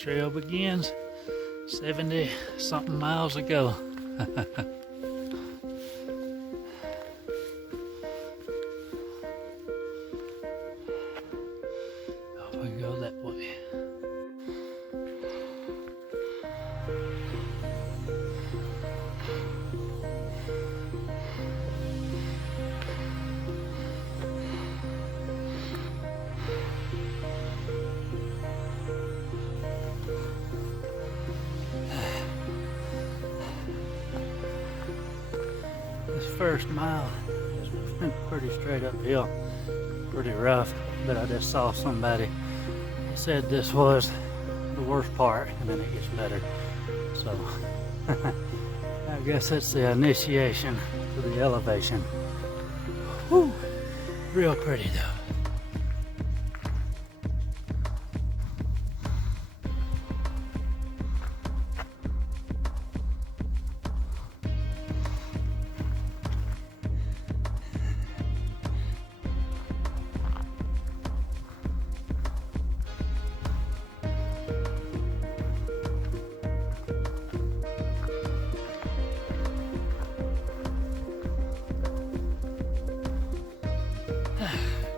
trail begins 70 something miles ago. Off we go that way. This first mile has been pretty straight uphill, pretty rough, but I just saw somebody that said this was the worst part and then it gets better. So I guess it's the initiation to the elevation. Whew, real pretty though.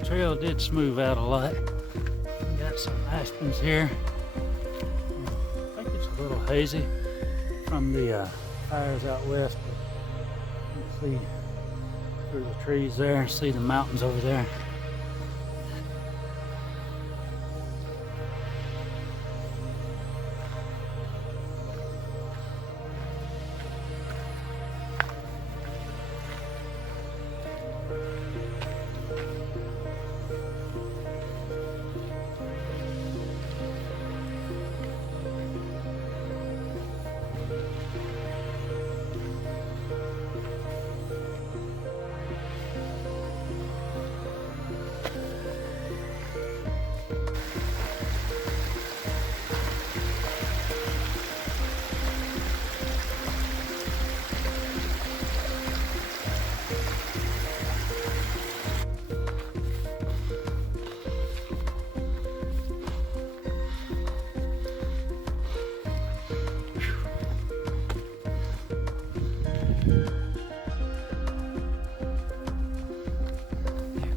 Trail did smooth out a lot. Got some aspens here. I think it's a little hazy from the fires out west, but you can see through the trees there, see the mountains over there.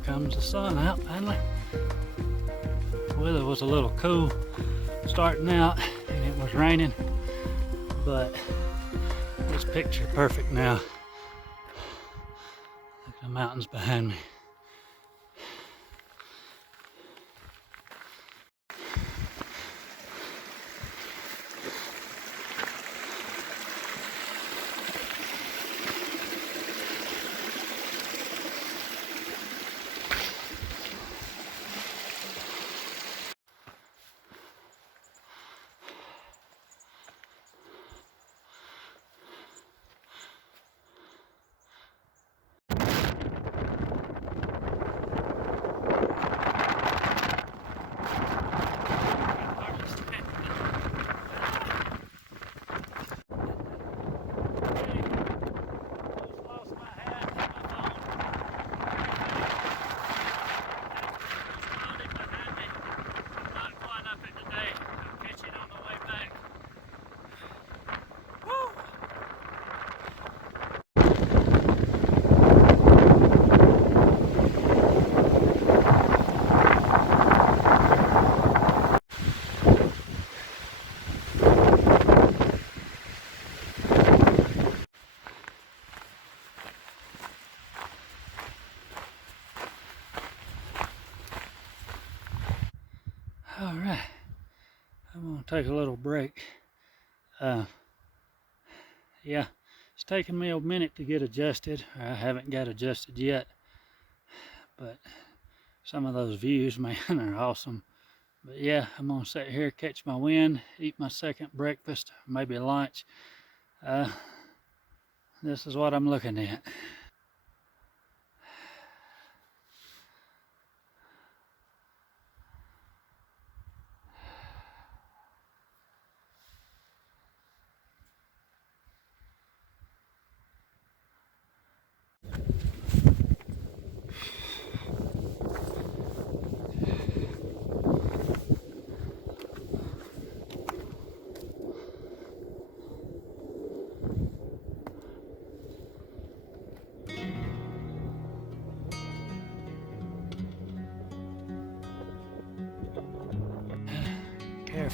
Comes the sun out finally. The weather was a little cool starting out and it was raining, but it's picture perfect now. Look at the mountains behind me. All right, I'm gonna take a little break. Yeah, it's taken me a minute to get adjusted. I haven't got adjusted yet, but some of those views, man, are awesome. But yeah, I'm gonna sit here, catch my wind, eat my second breakfast, maybe lunch. This is what I'm looking at.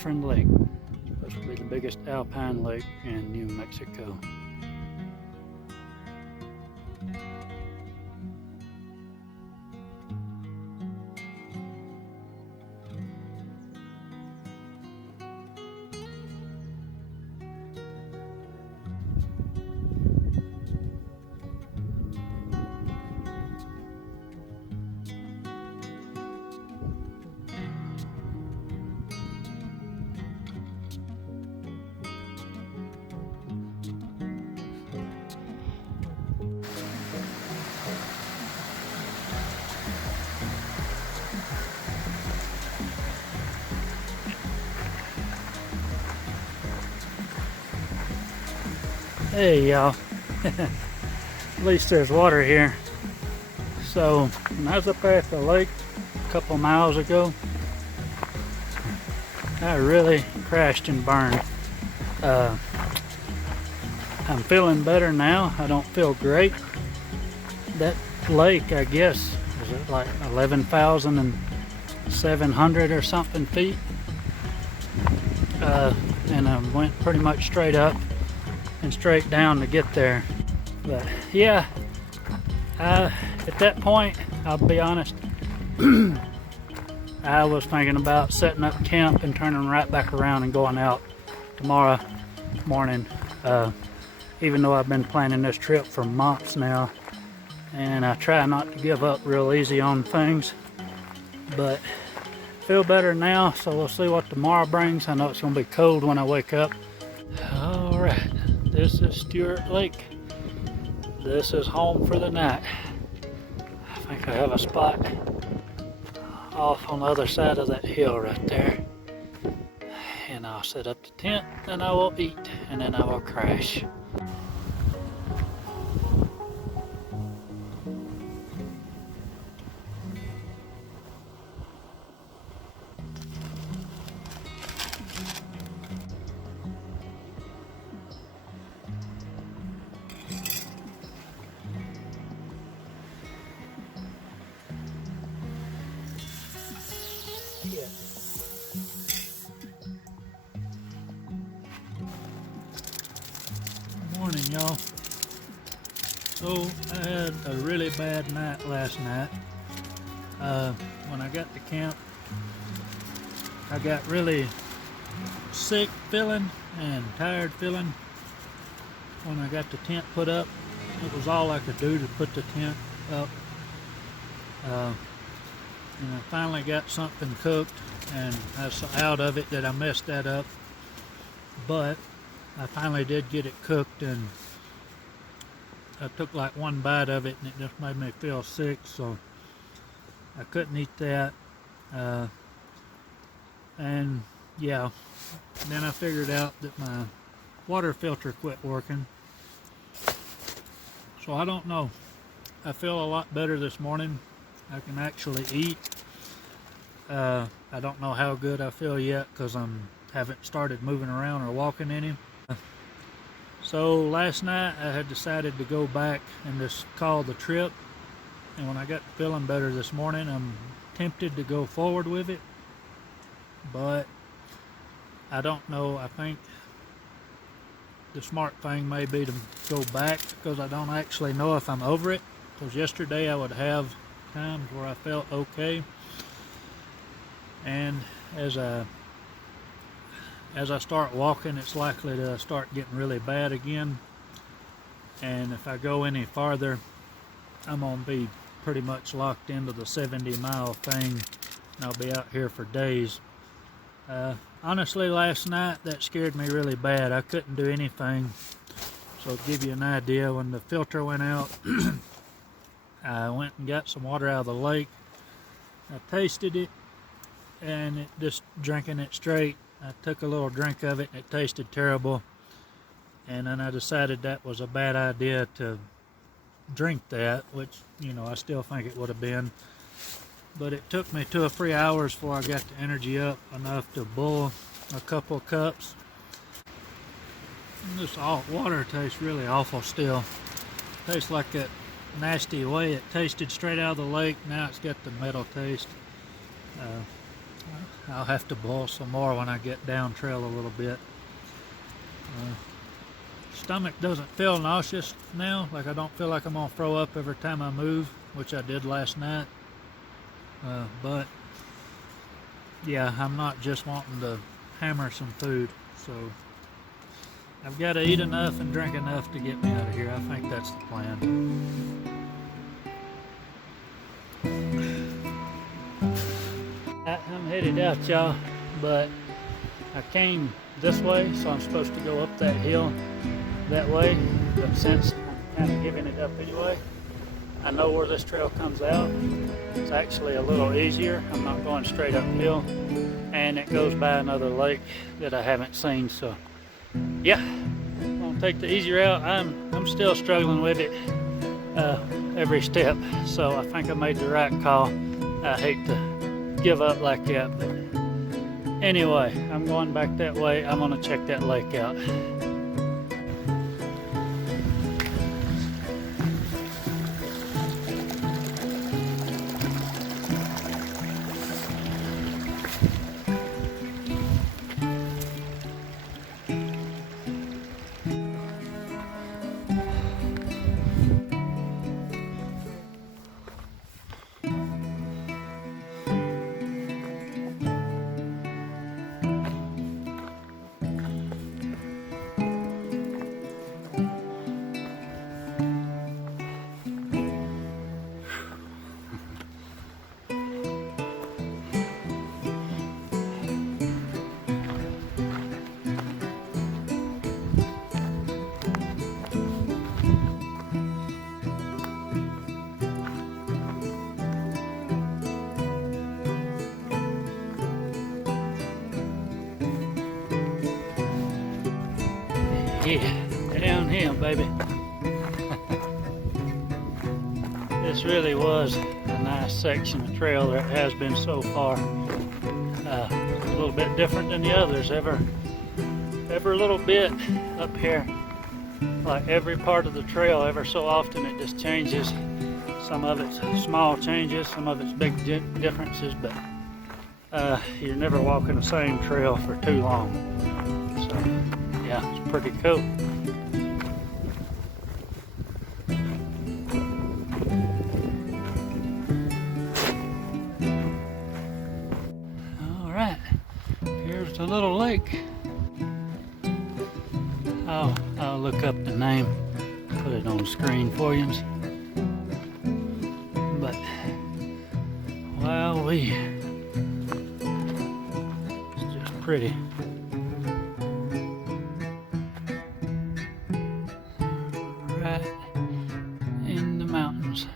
girlfriend lake. This will be the biggest alpine lake in New Mexico. Hey y'all, at least there's water here. So when I was up at the lake a couple miles ago, I really crashed and burned. I'm feeling better now. I don't feel great. That lake, I guess, was it like 11,700 or something feet? And I went pretty much straight up and straight down to get there. But yeah, at that point, I'll be honest, I was thinking about setting up camp and turning right back around and going out tomorrow morning, even though I've been planning this trip for months now, and I try not to give up real easy on things, but feel better now, so we'll see what tomorrow brings. I know it's going to be cold when I wake up. All right. This is Stewart Lake. This is home for the night. I think I have a spot off on the other side of that hill right there. And I'll set up the tent, and I will eat, and then I will crash. Morning, y'all. So I had a really bad night last night. When I got to camp, I got really sick feeling and tired feeling. When I got the tent put up, it was all I could do to put the tent up. And I finally got something cooked, and I was so out of it that I messed that up. But I finally did get it cooked, and I took like one bite of it, and it just made me feel sick, so I couldn't eat that. And yeah, then I figured out that my water filter quit working. So I don't know. I feel a lot better this morning. I can actually eat. I don't know how good I feel yet because I haven't started moving around or walking any. So last night I had decided to go back and just call the trip, and when I got feeling better this morning, I'm tempted to go forward with it, but I don't know. I think the smart thing may be to go back because I don't actually know if I'm over it, because yesterday I would have times where I felt okay, and as I start walking, it's likely to start getting really bad again. And if I go any farther, I'm going to be pretty much locked into the 70-mile thing, and I'll be out here for days. Honestly, last night, that scared me really bad. I couldn't do anything. So to give you an idea, when the filter went out, I went and got some water out of the lake. I tasted it, and it just drinking it straight, I took a little drink of it and it tasted terrible, and then I decided that was a bad idea to drink that, which, you know, I still think it would have been, but it took me 2 or 3 hours before I got the energy up enough to boil a couple cups. And this water tastes really awful still. It tastes like that nasty way it tasted straight out of the lake. Now it's got the metal taste. I'll have to boil some more when I get down trail a little bit. Stomach doesn't feel nauseous now, like I don't feel like I'm gonna throw up every time I move, which I did last night. But yeah, I'm not just wanting to hammer some food, so I've got to eat enough and drink enough to get me out of here. I think that's the plan. I'm headed out, y'all, but I came this way, so I'm supposed to go up that hill that way, but since I'm kind of giving it up anyway, I know where this trail comes out. It's actually a little easier. I'm not going straight uphill, and it goes by another lake that I haven't seen, so yeah, I'm gonna take the easy route. I'm still struggling with it every step, so I think I made the right call. I hate to give up like that, but anyway, I'm going back that way. I'm gonna check that lake out. Yeah, downhill, baby. This really was a nice section of trail there has been so far. A little bit different than the others. Every little bit up here, like every part of the trail, ever so often it just changes. Some of it's small changes, some of it's big differences, but you're never walking the same trail for too long. So yeah, it's pretty cool. All right, here's the little lake. I'll look up the name, put it on the screen for you. But wow, it's just pretty. Right in the mountains.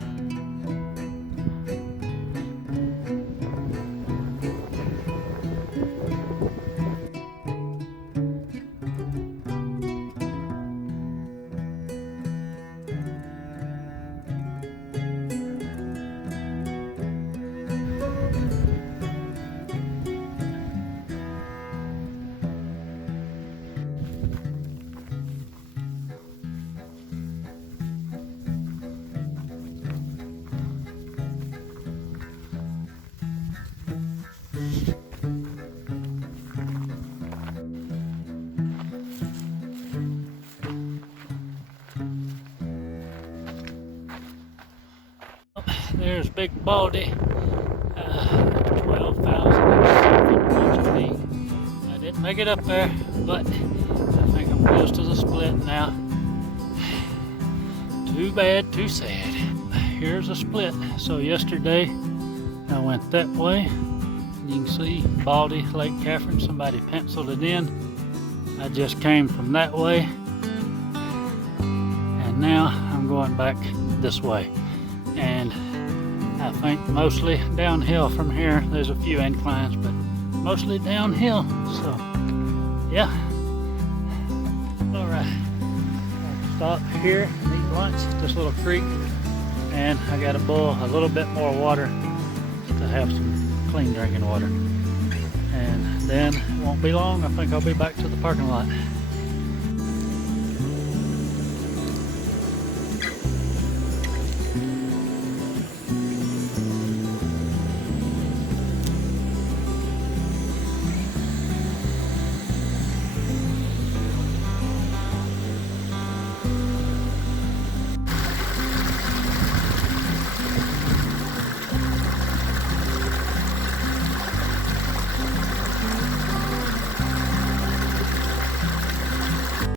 There's Big Baldy, 12,007 feet. I didn't make it up there, but I think I'm close to the split now. Too bad, too sad. Here's a split. So yesterday I went that way. You can see Baldy, Lake Catherine, somebody penciled it in. I just came from that way, and now I'm going back this way. And I think mostly downhill from here. There's a few inclines, but mostly downhill. So yeah. All right, I'll stop here and eat lunch at this little creek, and I got to boil a little bit more water to have some clean drinking water. And then it won't be long. I think I'll be back to the parking lot.